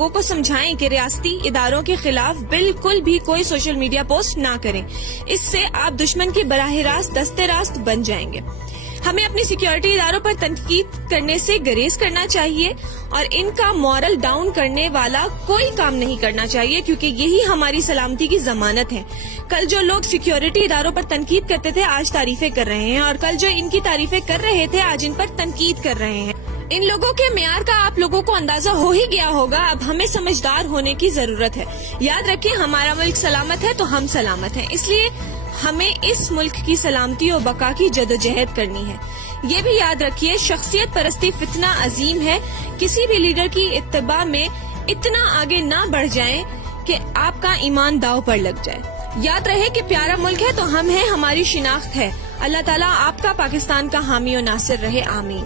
لوگوں کو سمجھائیں کہ ریاستی اداروں کے خلاف بالکل بھی کوئی سوشل میڈیا پوسٹ نہ کریں. اس سے آپ دشمن کی براہ راست دستے راست بن جائیں گے. ہمیں اپنی سیکیورٹی اداروں پر تنقید کرنے سے گریز کرنا چاہیے اور ان کا مورل ڈاؤن کرنے والا کوئی کام نہیں کرنا چاہیے، کیونکہ یہی ہماری سلامتی کی ضمانت ہے. کل جو لوگ سیکیورٹی اداروں پر تنقید کرتے تھے آج تعریفیں کر رہے ہیں، اور کل جو ان کی تعریفیں کر رہے تھے آج ان پر تنقید کر رہے ہیں. ان لوگوں کے معیار کا آپ لوگوں کو اندازہ ہو ہی گیا ہوگا. اب ہمیں سمجھدار ہونے کی ضرورت ہے. یاد رکھیں، ہمارا ملک سلامت ہے تو ہم سلامت ہیں. اس لیے ہمیں اس ملک کی سلامتی و بقا کی جدوجہد کرنی ہے. یہ بھی یاد رکھیے، شخصیت پرستی فتنہ عظیم ہے. کسی بھی لیڈر کی اتباع میں اتنا آگے نہ بڑھ جائیں کہ آپ کا ایمان داؤ پر لگ جائے. یاد رہے کہ پیارا ملک ہے تو ہم ہیں، ہماری شناخت ہے. اللہ تعالیٰ آپ کا پاکستان کا حامی و ناصر رہے. آمین.